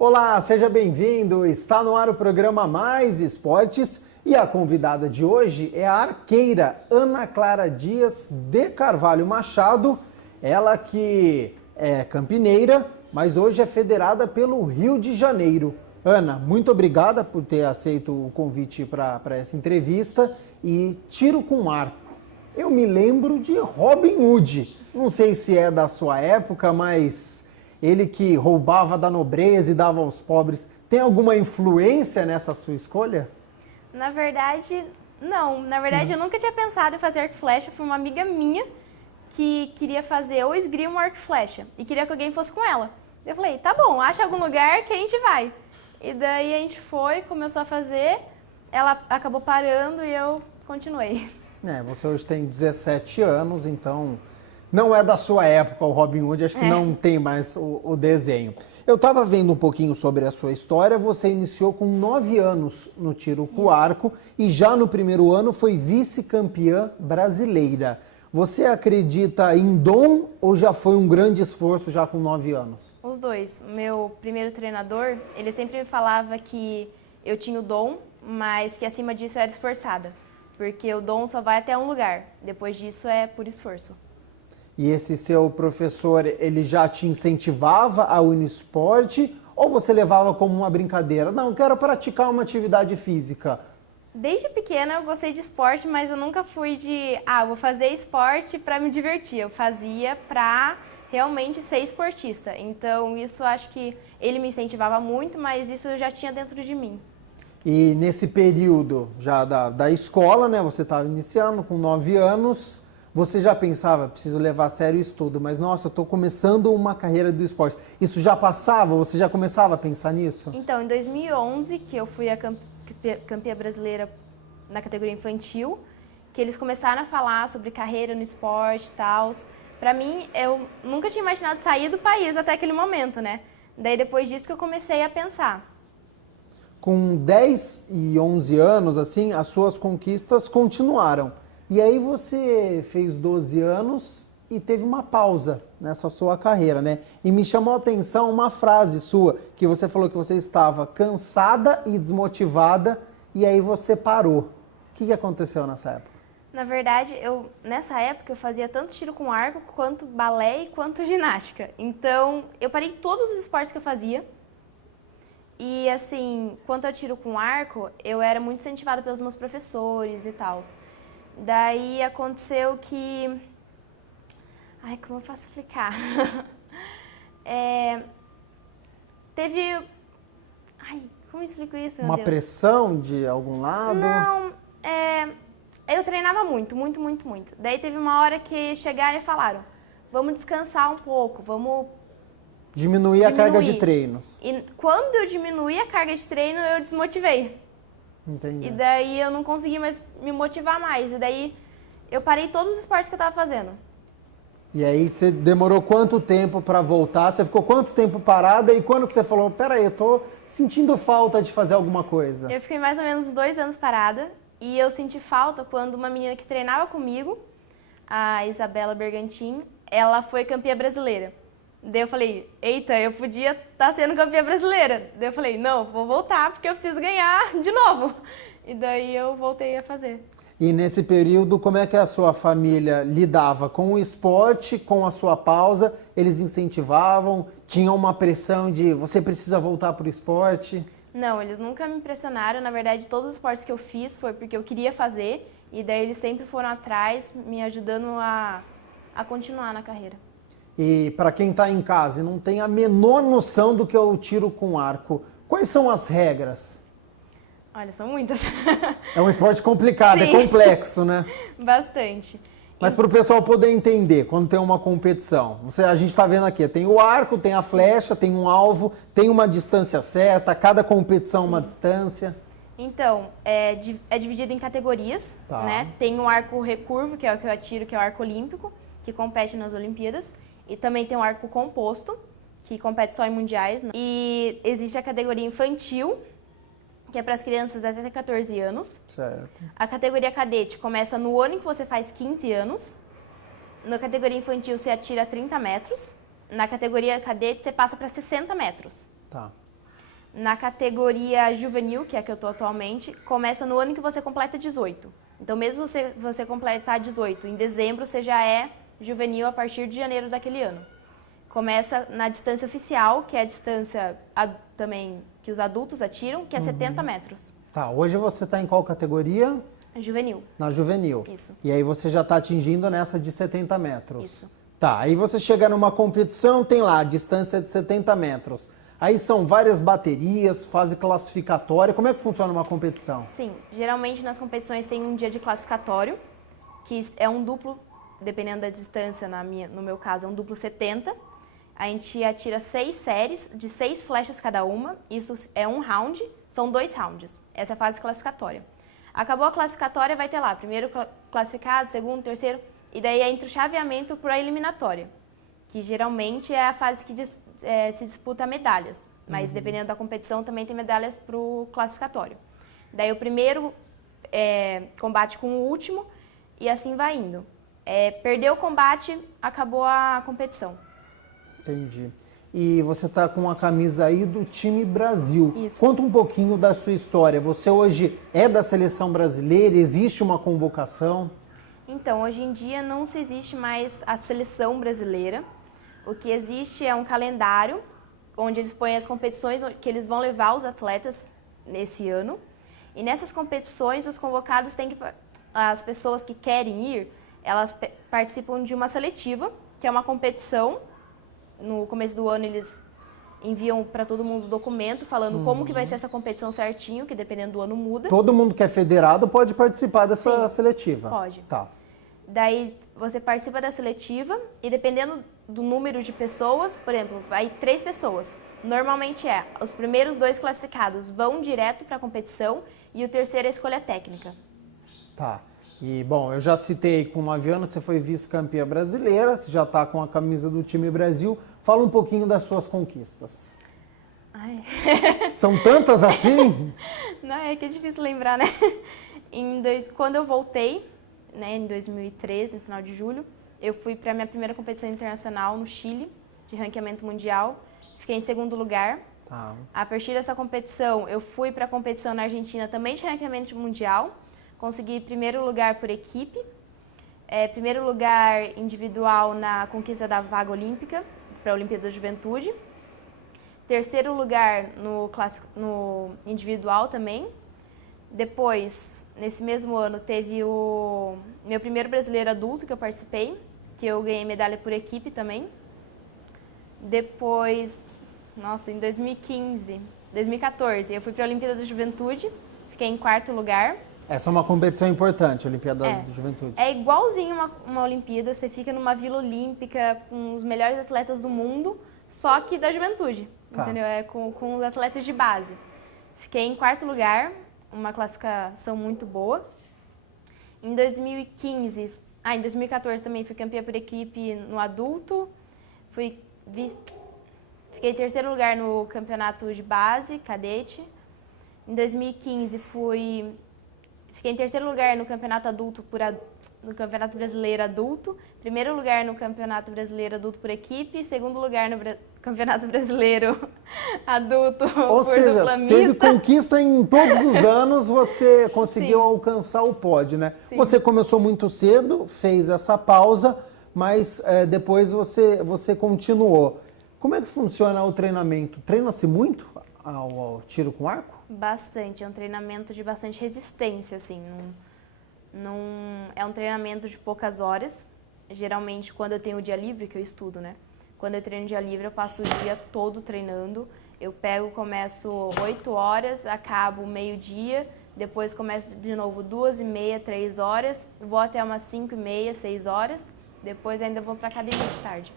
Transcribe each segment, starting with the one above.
Olá, seja bem-vindo. Está no ar o programa Mais Esportes e a convidada de hoje é a arqueira Ana Clara Dias de Carvalho Machado. Ela que é campineira, mas hoje é federada pelo Rio de Janeiro. Ana, muito obrigada por ter aceito o convite para essa entrevista. E tiro com arco. Eu me lembro de Robin Hood. Não sei se é da sua época, mas ele que roubava da nobreza e dava aos pobres. Tem alguma influência nessa sua escolha? Na verdade, não. Na verdade, eu nunca tinha pensado em fazer arco e flecha. Foi uma amiga minha que queria fazer ou esgrima ou arco e flecha. E queria que alguém fosse com ela. Eu falei, tá bom, acha algum lugar que a gente vai. E daí a gente foi, começou a fazer. Ela acabou parando e eu continuei. Você hoje tem 17 anos, então não é da sua época o Robin Hood, acho que não tem mais o desenho. Eu estava vendo um pouquinho sobre a sua história, você iniciou com 9 anos no tiro com arco e já no primeiro ano foi vice-campeã brasileira. Você acredita em dom ou já foi um grande esforço já com 9 anos? Os dois. Meu primeiro treinador, ele sempre me falava que eu tinha o dom, mas que acima disso eu era esforçada. Porque o dom só vai até um lugar, depois disso é por esforço. E esse seu professor, ele já te incentivava ao esporte ou você levava como uma brincadeira? Não, quero praticar uma atividade física. Desde pequena eu gostei de esporte, mas eu nunca fui de, vou fazer esporte para me divertir. Eu fazia para realmente ser esportista. Então isso acho que ele me incentivava muito, mas isso eu já tinha dentro de mim. E nesse período já da escola, né, você estava iniciando com 9 anos, você já pensava, preciso levar a sério o estudo, mas nossa, estou começando uma carreira do esporte. Isso já passava? Você já começava a pensar nisso? Então, em 2011, que eu fui a campeã brasileira na categoria infantil, que eles começaram a falar sobre carreira no esporte e tal. Para mim, eu nunca tinha imaginado sair do país até aquele momento, né? Daí depois disso que eu comecei a pensar. Com 10 e 11 anos, assim, as suas conquistas continuaram. E aí você fez 12 anos e teve uma pausa nessa sua carreira, né? E me chamou a atenção uma frase sua, que você falou que você estava cansada e desmotivada e aí você parou. O que aconteceu nessa época? Na verdade, nessa época eu fazia tanto tiro com arco, quanto balé e quanto ginástica. Então, eu parei todos os esportes que eu fazia. E assim, quanto ao tiro com arco, eu era muito incentivada pelos meus professores e tal. Daí aconteceu que... como eu posso explicar? Teve... como eu explico isso, meu Uma Deus? Pressão de algum lado? Não, eu treinava muito. Daí teve uma hora que chegaram e falaram, vamos descansar um pouco, vamos... Diminuir a carga de treinos. E quando eu diminuí a carga de treino, eu desmotivei. Entendi. E daí eu não consegui mais me motivar mais. E daí eu parei todos os esportes que eu tava fazendo. E aí você demorou quanto tempo para voltar? Você ficou quanto tempo parada? E quando que você falou, peraí, eu tô sentindo falta de fazer alguma coisa? Eu fiquei mais ou menos 2 anos parada. E eu senti falta quando uma menina que treinava comigo, a Isabela Bergantin, ela foi campeã brasileira. Daí eu falei, eita, eu podia estar sendo campeã brasileira. Daí eu falei, não, vou voltar porque eu preciso ganhar de novo. E daí eu voltei a fazer. E nesse período, como é que a sua família lidava com o esporte, com a sua pausa? Eles incentivavam? Tinham uma pressão de você precisa voltar para o esporte? Não, eles nunca me pressionaram. Na verdade, todos os esportes que eu fiz foi porque eu queria fazer. E daí eles sempre foram atrás, me ajudando a continuar na carreira. E para quem está em casa e não tem a menor noção do que é o tiro com arco, quais são as regras? Olha, são muitas. É um esporte complicado, Sim. É complexo, né? Bastante. Mas para o pessoal poder entender, quando tem uma competição, a gente está vendo aqui, tem o arco, tem a flecha, tem um alvo, tem uma distância certa, cada competição uma distância. Então, é dividido em categorias, Tá. né? Tem o arco recurvo, que é o que eu atiro, que é o arco olímpico, que compete nas Olimpíadas. E também tem o arco composto, que compete só em mundiais. Né? E existe a categoria infantil, que é para as crianças até 14 anos. Certo. A categoria cadete começa no ano em que você faz 15 anos. Na categoria infantil você atira 30 metros. Na categoria cadete você passa para 60 metros. Tá. Na categoria juvenil, que é a que eu estou atualmente, começa no ano em que você completa 18. Então, mesmo você completar 18 em dezembro, você já é juvenil a partir de janeiro daquele ano. Começa na distância oficial, que é a distância também que os adultos atiram, que é 70 metros. Tá, hoje você está em qual categoria? Juvenil. Na juvenil. Isso. E aí você já está atingindo nessa de 70 metros. Isso. Tá, aí você chega numa competição, tem lá a distância de 70 metros. Aí são várias baterias, fase classificatória. Como é que funciona uma competição? Sim, geralmente nas competições tem um dia de classificatório, que é um duplo, dependendo da distância, no meu caso é um duplo 70. A gente atira 6 séries de 6 flechas cada uma, isso é um round, são 2 rounds. Essa é a fase classificatória. Acabou a classificatória, vai ter lá, primeiro classificado, segundo, terceiro, e daí entra o chaveamento para a eliminatória, que geralmente é a fase que se disputa medalhas, mas dependendo da competição também tem medalhas para o classificatório. Daí o primeiro combate com o último e assim vai indo. Perdeu o combate, acabou a competição. Entendi. E você está com a camisa aí do time Brasil. Isso. Conta um pouquinho da sua história. Você hoje é da seleção brasileira? Existe uma convocação? Então, hoje em dia não se existe mais a seleção brasileira. O que existe é um calendário onde eles põem as competições que eles vão levar os atletas nesse ano. E nessas competições, os convocados têm que... As pessoas que querem ir, elas participam de uma seletiva, que é uma competição. No começo do ano, eles enviam para todo mundo o documento falando como que vai ser essa competição certinho, que dependendo do ano muda. Todo mundo que é federado pode participar dessa seletiva? Pode. Tá. Daí você participa da seletiva e dependendo do número de pessoas, por exemplo, vai 3 pessoas. Normalmente os primeiros 2 classificados vão direto para a competição e o terceiro é a escolha técnica. Tá. E, bom, eu já citei com 9 anos, você foi vice-campeã brasileira, você já está com a camisa do time Brasil. Fala um pouquinho das suas conquistas. Ai. São tantas assim? Não, é que é difícil lembrar, né? Quando eu voltei, né, em 2013, no final de julho, eu fui para a minha primeira competição internacional no Chile, de ranqueamento mundial. Fiquei em segundo lugar. Tá. A partir dessa competição, eu fui para a competição na Argentina também de ranqueamento mundial. Consegui primeiro lugar por equipe, primeiro lugar individual na conquista da vaga olímpica para a Olimpíada da Juventude, terceiro lugar no individual também. Depois, nesse mesmo ano, teve o meu primeiro brasileiro adulto que eu participei, que eu ganhei medalha por equipe também. Depois, em 2014, eu fui para a Olimpíada da Juventude, fiquei em quarto lugar. Essa é uma competição importante, a Olimpíada da Juventude. É igualzinho uma Olimpíada, você fica numa Vila Olímpica com os melhores atletas do mundo, só que da juventude, entendeu? É com os atletas de base. Fiquei em quarto lugar, uma classificação muito boa. Em 2014 também fui campeã por equipe no adulto, fiquei em terceiro lugar no campeonato de base, cadete. Em 2015 fiquei em terceiro lugar no campeonato adulto no Campeonato Brasileiro Adulto, primeiro lugar no Campeonato Brasileiro Adulto por equipe, segundo lugar no Campeonato Brasileiro Adulto por dupla mista. Teve conquista em todos os anos, você conseguiu alcançar o pódio, né? Sim. Você começou muito cedo, fez essa pausa, mas depois você continuou. Como é que funciona o treinamento? Treina-se muito ao tiro com arco? Bastante, é um treinamento de bastante resistência, assim. É um treinamento de poucas horas. Geralmente, quando eu tenho o dia livre, que eu estudo, né? Quando eu treino dia livre, eu passo o dia todo treinando. Eu começo 8 horas, acabo meio-dia, depois começo de novo 2h30, 3 horas, vou até umas 5h30, 6 horas, depois ainda vou para academia de tarde.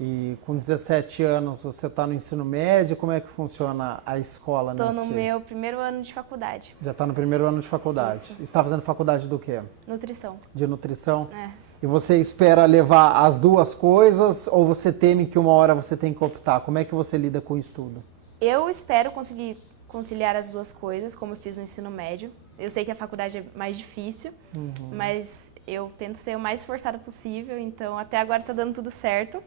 E com 17 anos você está no ensino médio, como é que funciona a escola? Estou no meu primeiro ano de faculdade. Já está no primeiro ano de faculdade. Isso. Está fazendo faculdade do quê? Nutrição. De nutrição? É. E você espera levar as duas coisas ou você teme que uma hora você tem que optar? Como é que você lida com o estudo? Eu espero conseguir conciliar as duas coisas, como eu fiz no ensino médio. Eu sei que a faculdade é mais difícil, mas eu tento ser o mais esforçada possível, então até agora está dando tudo certo.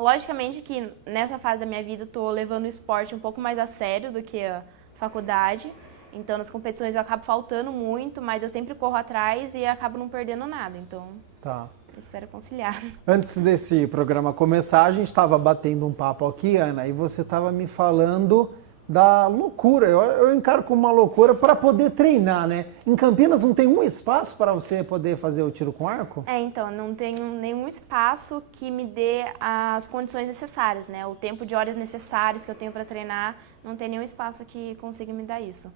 Logicamente que nessa fase da minha vida eu tô levando o esporte um pouco mais a sério do que a faculdade. Então nas competições eu acabo faltando muito, mas eu sempre corro atrás e acabo não perdendo nada. Então, Tá. espero conciliar. Antes desse programa começar, a gente estava batendo um papo aqui, Ana, e você estava me falando da loucura. Eu encaro como uma loucura para poder treinar, né? Em Campinas não tem um espaço para você poder fazer o tiro com arco? Então, não tenho nenhum espaço que me dê as condições necessárias, né? O tempo de horas necessários que eu tenho para treinar, não tem nenhum espaço que consiga me dar isso.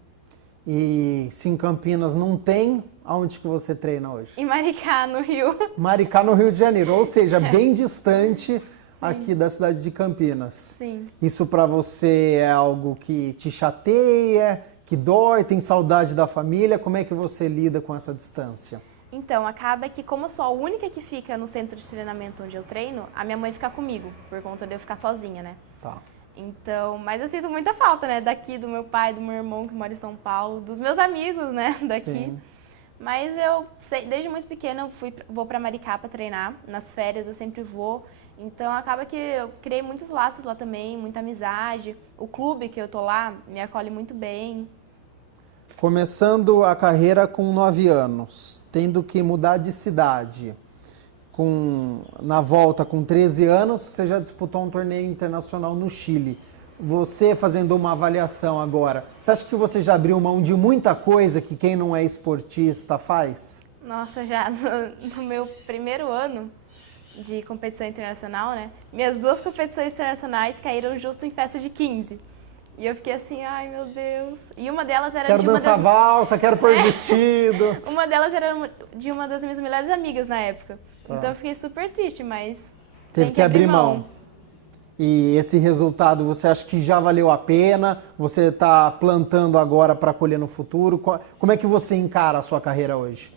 E se em Campinas não tem, aonde que você treina hoje? Em Maricá, no Rio. Maricá, no Rio de Janeiro, ou seja, bem distante aqui da cidade de Campinas. Sim. Isso para você é algo que te chateia, que dói, tem saudade da família? Como é que você lida com essa distância? Então, acaba que como eu sou a única que fica no centro de treinamento onde eu treino, a minha mãe fica comigo, por conta de eu ficar sozinha, né? Tá. Então, mas eu sinto muita falta, né? Daqui, do meu pai, do meu irmão que mora em São Paulo, dos meus amigos, né? Daqui. Sim. Mas eu sei, desde muito pequena eu vou pra Maricá pra treinar. Nas férias eu sempre vou. Então acaba que eu criei muitos laços lá também, muita amizade. O clube que eu tô lá me acolhe muito bem. Começando a carreira com 9 anos, tendo que mudar de cidade, na volta com 13 anos, você já disputou um torneio internacional no Chile. Você fazendo uma avaliação agora, você acha que você já abriu mão de muita coisa que quem não é esportista faz? Nossa, já no meu primeiro ano de competição internacional, né? Minhas 2 competições internacionais caíram justo em festa de 15. E eu fiquei assim, ai meu Deus. E uma delas era Quero de uma dançar valsa, quero pôr vestido. Uma delas era de uma das minhas melhores amigas na época. Tá. Então eu fiquei super triste, mas Teve tem que abrir mão. E esse resultado, você acha que já valeu a pena? Você está plantando agora para colher no futuro? Como é que você encara a sua carreira hoje?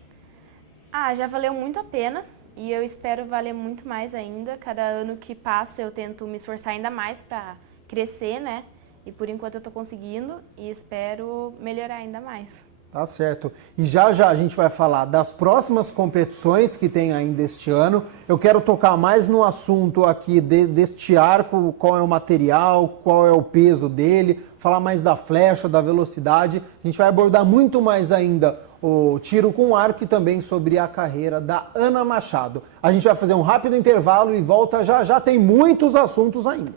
Já valeu muito a pena e eu espero valer muito mais ainda. Cada ano que passa eu tento me esforçar ainda mais para crescer, né? E por enquanto eu estou conseguindo e espero melhorar ainda mais. Tá certo. E já já a gente vai falar das próximas competições que tem ainda este ano. Eu quero tocar mais no assunto aqui deste arco, qual é o material, qual é o peso dele, falar mais da flecha, da velocidade. A gente vai abordar muito mais ainda o tiro com arco e também sobre a carreira da Ana Machado. A gente vai fazer um rápido intervalo e volta já já, tem muitos assuntos ainda.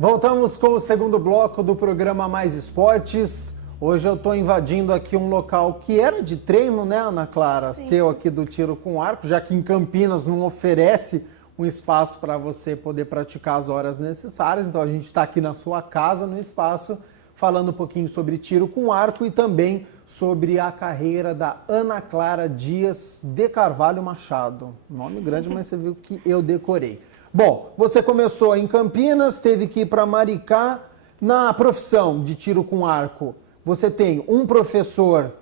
Voltamos com o segundo bloco do programa Mais Esportes. Hoje eu estou invadindo aqui um local que era de treino, né, Ana Clara? Sim. Seu aqui do tiro com arco, já que em Campinas não oferece um espaço para você poder praticar as horas necessárias. Então a gente está aqui na sua casa, no espaço, falando um pouquinho sobre tiro com arco e também sobre a carreira da Ana Clara Dias de Carvalho Machado. Nome grande, mas você viu que eu decorei. Bom, você começou em Campinas, teve que ir para Maricá. Na profissão de tiro com arco, você tem um professor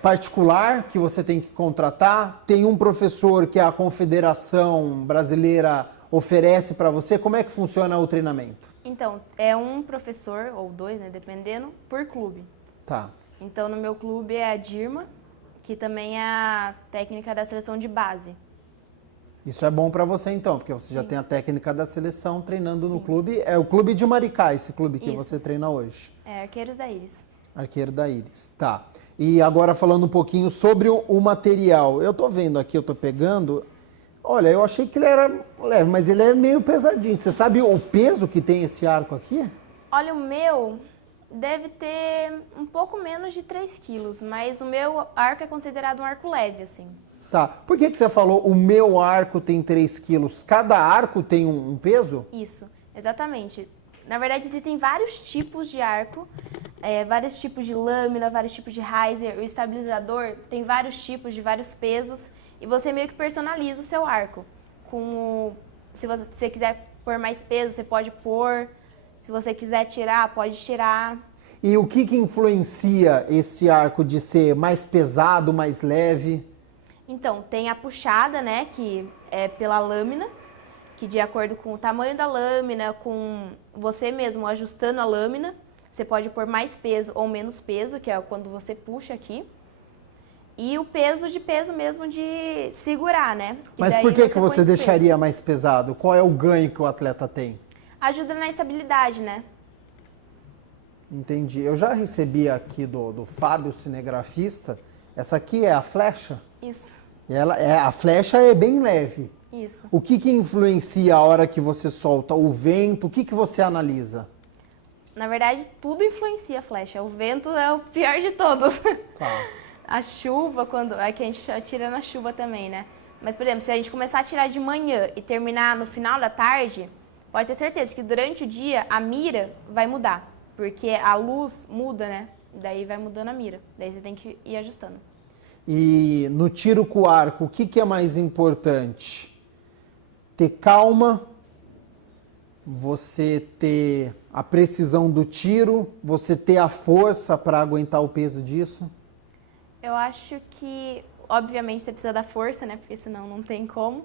particular que você tem que contratar, tem um professor que a Confederação Brasileira oferece para você. Como é que funciona o treinamento? Então, é um professor, ou 2, né, dependendo, por clube. Tá. Então, no meu clube é a Dirma, que também é a técnica da seleção de base. Isso é bom para você então, porque você já tem a técnica da seleção treinando no clube. É o clube de Maricá, esse clube que você treina hoje. É, Arqueiros da Íris. Arqueiro da Íris, tá. E agora falando um pouquinho sobre o material. Eu tô vendo aqui, eu tô pegando. Olha, eu achei que ele era leve, mas ele é meio pesadinho. Você sabe o peso que tem esse arco aqui? Olha, o meu deve ter um pouco menos de 3 quilos, mas o meu arco é considerado um arco leve, assim. Tá. Por que você falou o meu arco tem 3 quilos? Cada arco tem um peso? Isso, exatamente. Na verdade, existem vários tipos de arco, vários tipos de lâmina, vários tipos de riser. O estabilizador tem vários tipos, de vários pesos. E você meio que personaliza o seu arco. Se você quiser pôr mais peso, você pode pôr. Se você quiser tirar, pode tirar. E o que influencia esse arco de ser mais pesado, mais leve? Então, tem a puxada, né, que é pela lâmina. que de acordo com o tamanho da lâmina, com você mesmo ajustando a lâmina, você pode pôr mais peso ou menos peso, que é quando você puxa aqui. E o peso mesmo de segurar, né? Mas por que você deixaria mais pesado? Qual é o ganho que o atleta tem? Ajuda na estabilidade, né? Entendi. Eu já recebi aqui do Fábio, cinegrafista. Essa aqui é a flecha? Isso. A flecha é bem leve. Isso. O que influencia a hora que você solta? O vento? O que você analisa? Na verdade, tudo influencia a flecha. O vento é o pior de todos. Tá. A chuva, é que a gente atira na chuva também, né? Mas, por exemplo, se a gente começar a atirar de manhã e terminar no final da tarde, pode ter certeza que durante o dia a mira vai mudar. Porque a luz muda, né? Daí vai mudando a mira. Daí você tem que ir ajustando. E no tiro com arco, o que é mais importante? Ter calma, você ter a precisão do tiro, você ter a força para aguentar o peso disso? Eu acho que, obviamente, você precisa da força, né? Porque senão não tem como.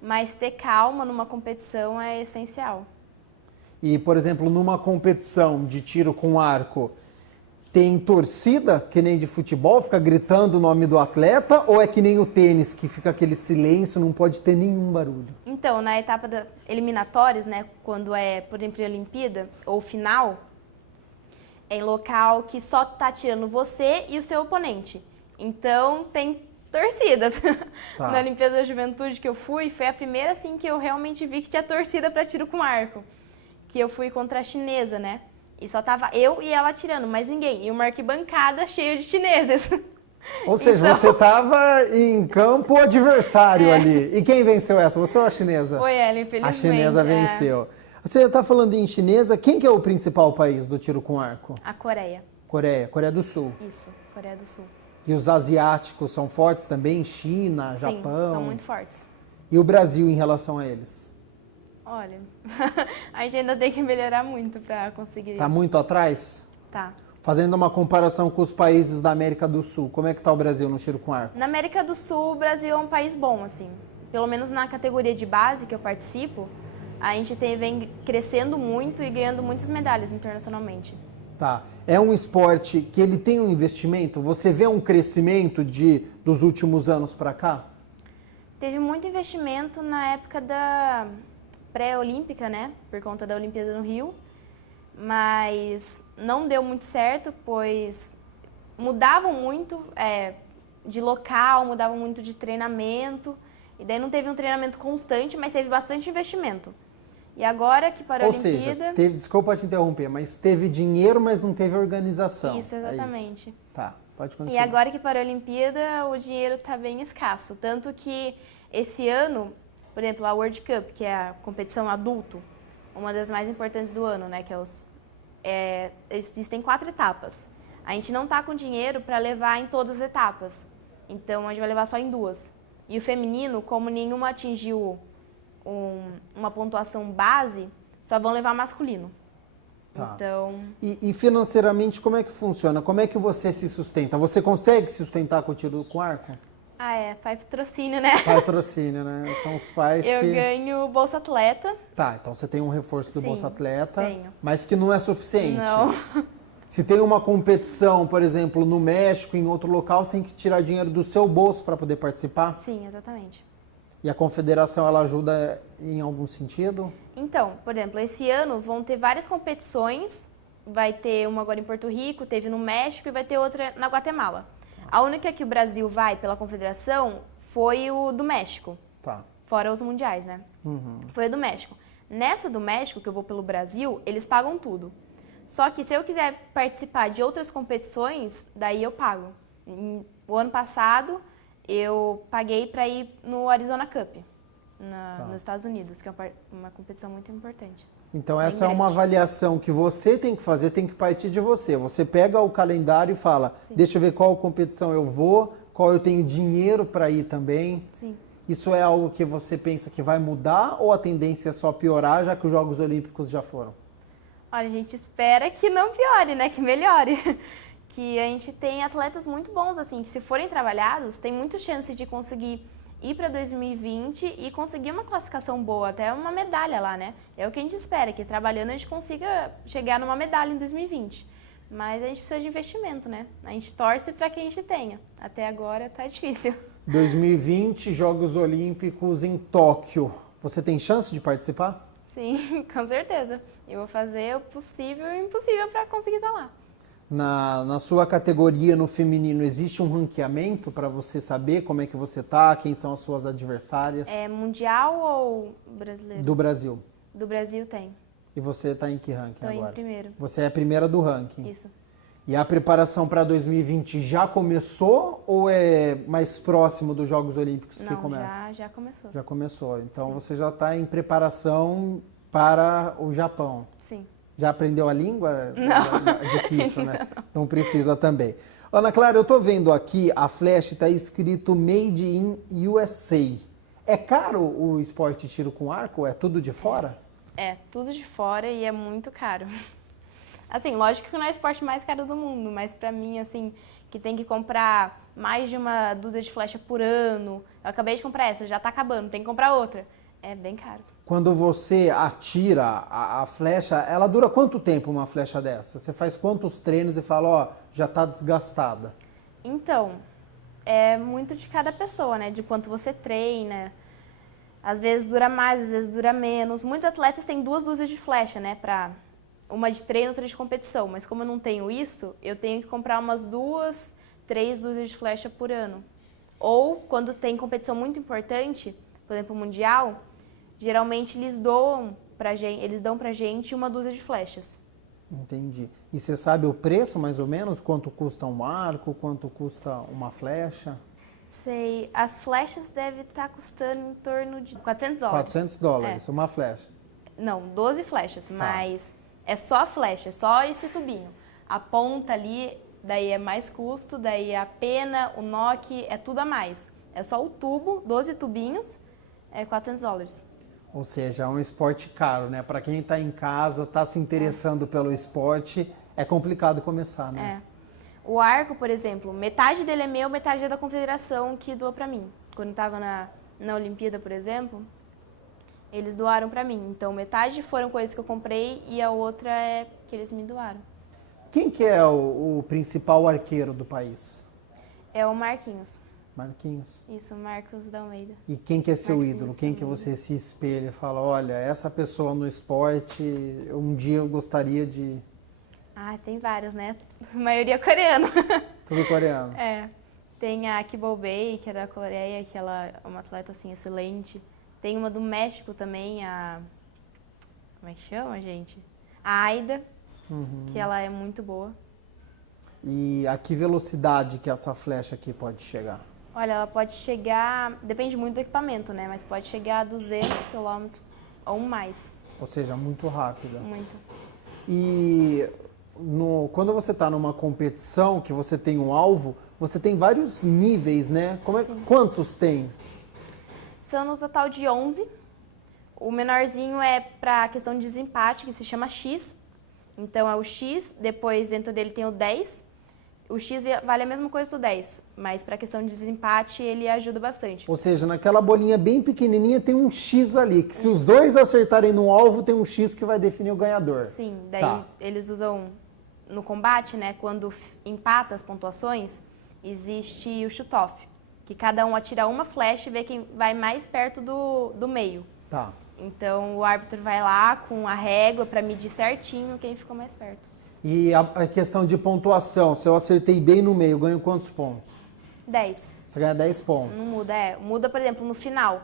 Mas ter calma numa competição é essencial. E, por exemplo, numa competição de tiro com arco, tem torcida, que nem de futebol, fica gritando o nome do atleta? Ou é que nem o tênis, que fica aquele silêncio, não pode ter nenhum barulho? Então, na etapa da eliminatórias, né? Quando é, por exemplo, a Olimpíada ou final, é em local que só tá tirando você e o seu oponente. Então, tem torcida. Tá. Na Olimpíada da Juventude que eu fui, foi a primeira assim que eu realmente vi que tinha torcida para tiro com arco. Que eu fui contra a chinesa, né? E só tava eu e ela atirando, mais ninguém. E uma arquibancada cheia de chineses. Ou seja, então... você estava em campo adversário ali. E quem venceu essa? Você ou a chinesa? Foi ela, infelizmente. A chinesa venceu. Você está falando em chinesa, quem que é o principal país do tiro com arco? A Coreia. Coreia do Sul. Isso, Coreia do Sul. E os asiáticos são fortes também? China, Japão? Sim, são muito fortes. E o Brasil em relação a eles? Olha, a gente ainda tem que melhorar muito para conseguir... Tá muito atrás? Tá. Fazendo uma comparação com os países da América do Sul, como é que tá o Brasil no tiro com arco? Na América do Sul, o Brasil é um país bom, assim. Pelo menos na categoria de base que eu participo, a gente vem crescendo muito e ganhando muitas medalhas internacionalmente. Tá. É um esporte que ele tem um investimento? Você vê um crescimento dos últimos anos para cá? Teve muito investimento na época da pré-olímpica, né? Por conta da Olimpíada no Rio. Mas não deu muito certo, pois mudavam muito de local, mudavam muito de treinamento. E daí não teve um treinamento constante, mas teve bastante investimento. E agora que para a Olimpíada... Ou seja, desculpa te interromper, mas teve dinheiro, mas não teve organização. Isso, exatamente. É isso. Tá, pode continuar. E agora que para a Olimpíada, o dinheiro está bem escasso. Tanto que esse ano, por exemplo, a World Cup, que é a competição adulto, uma das mais importantes do ano, né? Que existem 4 etapas. A gente não está com dinheiro para levar em todas as etapas. Então, a gente vai levar só em 2. E o feminino, como nenhuma atingiu uma pontuação base, só vão levar masculino. Tá. Então... E financeiramente, como é que funciona? Como é que você se sustenta? Você consegue se sustentar com o tiro com arco? Patrocínio, né? Patrocínio, né? São os pais Eu ganho Bolsa Atleta. Tá, então você tem um reforço do Sim, Bolsa Atleta, tenho. mas que não é suficiente. Não. Se tem uma competição, por exemplo, no México, em outro local, você tem que tirar dinheiro do seu bolso para poder participar? Sim, exatamente. E a confederação, ela ajuda em algum sentido? Então, por exemplo, esse ano vão ter várias competições. Vai ter uma agora em Porto Rico, teve no México e vai ter outra na Guatemala. A única que o Brasil vai pela confederação foi o do México. Tá. Fora os mundiais, né? Uhum. Foi a do México. Nessa do México, que eu vou pelo Brasil, eles pagam tudo. Só que se eu quiser participar de outras competições, daí eu pago. O ano passado, eu paguei para ir no Arizona Cup, nos Estados Unidos, que é uma competição muito importante. Então essa é uma avaliação que você tem que fazer, tem que partir de você. Você pega o calendário e fala, sim, deixa eu ver qual competição eu vou, qual eu tenho dinheiro para ir também. Sim. Isso é algo que você pensa que vai mudar ou a tendência é só piorar, já que os Jogos Olímpicos já foram? Olha, a gente espera que não piore, né? Que melhore. Que a gente tem atletas muito bons, assim, que se forem trabalhados, tem muita chance de conseguir ir para 2020 e conseguir uma classificação boa, até uma medalha lá, né? É o que a gente espera, que trabalhando a gente consiga chegar numa medalha em 2020. Mas a gente precisa de investimento, né? A gente torce para que a gente tenha. Até agora tá difícil. 2020, Jogos Olímpicos em Tóquio. Você tem chance de participar? Sim, com certeza. Eu vou fazer o possível e o impossível para conseguir estar lá. Na sua categoria no feminino, existe um ranqueamento para você saber como é que você tá, quem são as suas adversárias? É mundial ou brasileiro? Do Brasil. Do Brasil tem. E você está em que ranking Tô agora? em primeiro. Você é a primeira do ranking. Isso. E a preparação para 2020 já começou ou é mais próximo dos Jogos Olímpicos que começa? Não, já começou. Já começou. Então Sim. você já está em preparação para o Japão. Sim. Já aprendeu a língua? Não. É difícil, né? Não precisa também. Ana Clara, eu estou vendo aqui, a flecha está escrito Made in USA. É caro o esporte tiro com arco? É tudo de fora? É, tudo de fora e é muito caro. Assim, lógico que não é o esporte mais caro do mundo, mas pra mim, assim, que tem que comprar mais de uma dúzia de flecha por ano. Eu acabei de comprar essa, já tá acabando, tem que comprar outra. É bem caro. Quando você atira a flecha, ela dura quanto tempo uma flecha dessa? Você faz quantos treinos e fala, ó, já tá desgastada? Então, é muito de cada pessoa, né? De quanto você treina. Às vezes dura mais, às vezes dura menos. Muitos atletas têm 2 dúzias de flecha, né? Uma de treino, outra de competição. Mas como eu não tenho isso, eu tenho que comprar umas 2, 3 dúzias de flecha por ano. Ou, quando tem competição muito importante, por exemplo, mundial, geralmente eles dão pra gente uma dúzia de flechas. Entendi. E você sabe o preço, mais ou menos? Quanto custa um arco? Quanto custa uma flecha? Sei, as flechas devem estar custando em torno de $400. $400, uma flecha. Não, 12 flechas, mas é só a flecha, é só esse tubinho. A ponta ali, daí é mais custo, daí a pena, o nock, é tudo a mais. É só o tubo, 12 tubinhos, é $400. Ou seja, é um esporte caro, né? Para quem está em casa, está se interessando pelo esporte, é complicado começar, né? É. O arco, por exemplo, metade dele é meu, metade é da confederação que doou pra mim. Quando estava na Olimpíada, por exemplo, eles doaram pra mim. Então, metade foram coisas que eu comprei e a outra é que eles me doaram. Quem que é o principal arqueiro do país? É o Marquinhos. Marquinhos. Isso, Marcos da Almeida. E quem que é seu Marquinhos ídolo? Quem que Almeida. você se espelha e fala, olha, essa pessoa no esporte, um dia eu gostaria de... Ah, tem vários, né? A maioria coreana. Tudo coreano. É. Tem a Kibou Bei, que é da Coreia, que ela é uma atleta, assim, excelente. Tem uma do México também, como é que chama, gente? A Aida, que ela é muito boa. E a que velocidade que essa flecha aqui pode chegar? Olha, ela pode chegar, depende muito do equipamento, né? Mas pode chegar a 200 km ou mais. Ou seja, muito rápida. Muito. E quando você está numa competição, que você tem um alvo, você tem vários níveis, né? Quantos tem? São no total de 11. O menorzinho é para a questão de desempate, que se chama X. Então é o X, depois dentro dele tem o 10. O X vale a mesma coisa do 10, mas para a questão de desempate ele ajuda bastante. Ou seja, naquela bolinha bem pequenininha tem um X ali, que se os dois acertarem no alvo, tem um X que vai definir o ganhador. Sim, daí eles usam no combate, né, quando empata as pontuações, existe o shoot-off, que cada um atira uma flecha e vê quem vai mais perto do meio. Tá. Então o árbitro vai lá com a régua para medir certinho quem ficou mais perto. E a questão de pontuação, se eu acertei bem no meio, ganho quantos pontos? 10. Você ganha 10 pontos. Não muda, muda, por exemplo, no final,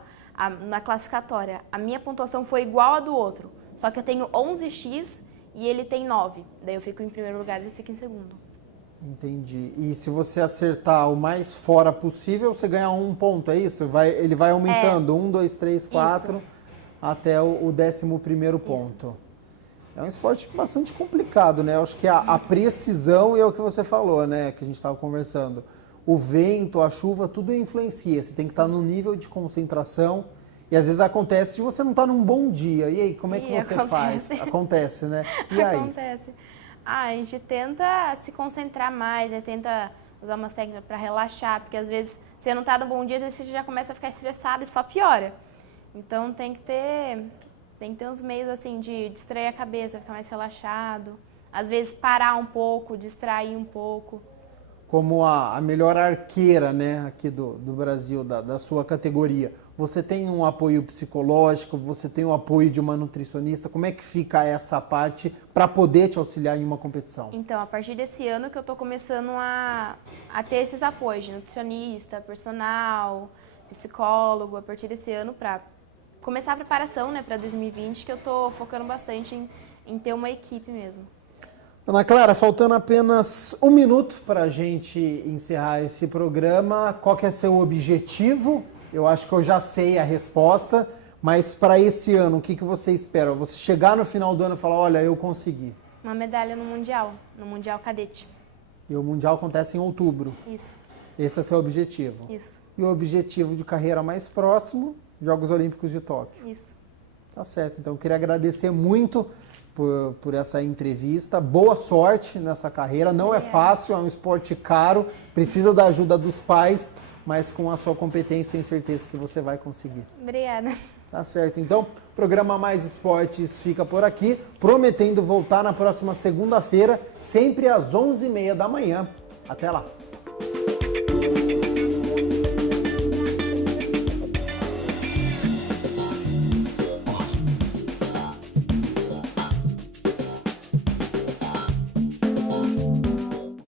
na classificatória, a minha pontuação foi igual à do outro, só que eu tenho 11x e ele tem 9. Daí eu fico em primeiro lugar e ele fica em segundo. Entendi. E se você acertar o mais fora possível, você ganha 1 ponto, é isso? Ele vai aumentando, 1, 2, 3, 4, até o 11º ponto. É um esporte bastante complicado, né? Eu acho que a precisão é o que você falou, né? Que a gente estava conversando. O vento, a chuva, tudo influencia. Você tem que estar no nível de concentração. E às vezes acontece de você não estar num bom dia. E aí, como é que você faz? Acontece, né? E aí? Acontece. A gente tenta se concentrar mais, né? Tenta usar umas técnicas para relaxar, porque às vezes você não tá no bom dia, às vezes você já começa a ficar estressado e só piora. Então tem que ter uns meios assim de distrair a cabeça, ficar mais relaxado, às vezes parar um pouco, distrair um pouco. Como a melhor arqueira, né, aqui do Brasil, da sua categoria, você tem um apoio psicológico, você tem o apoio de uma nutricionista, como é que fica essa parte para poder te auxiliar em uma competição? Então, a partir desse ano que eu tô começando a ter esses apoios de nutricionista, personal, psicólogo, a partir desse ano para começar a preparação, né, para 2020, que eu tô focando bastante em ter uma equipe mesmo. Ana Clara, faltando apenas 1 minuto para a gente encerrar esse programa, qual que é seu objetivo? Eu acho que eu já sei a resposta, mas para esse ano, o que você espera? Você chegar no final do ano e falar, olha, eu consegui. Uma medalha no Mundial Cadete. E o Mundial acontece em outubro. Isso. Esse é seu objetivo. Isso. E o objetivo de carreira mais próximo, Jogos Olímpicos de Tóquio. Isso. Tá certo, então eu queria agradecer muito por essa entrevista. Boa sorte nessa carreira. Não é fácil, é um esporte caro, precisa da ajuda dos pais, mas com a sua competência tenho certeza que você vai conseguir. Obrigada. Tá certo, então o programa Mais Esportes fica por aqui, prometendo voltar na próxima segunda-feira, sempre às 11h30 da manhã. Até lá!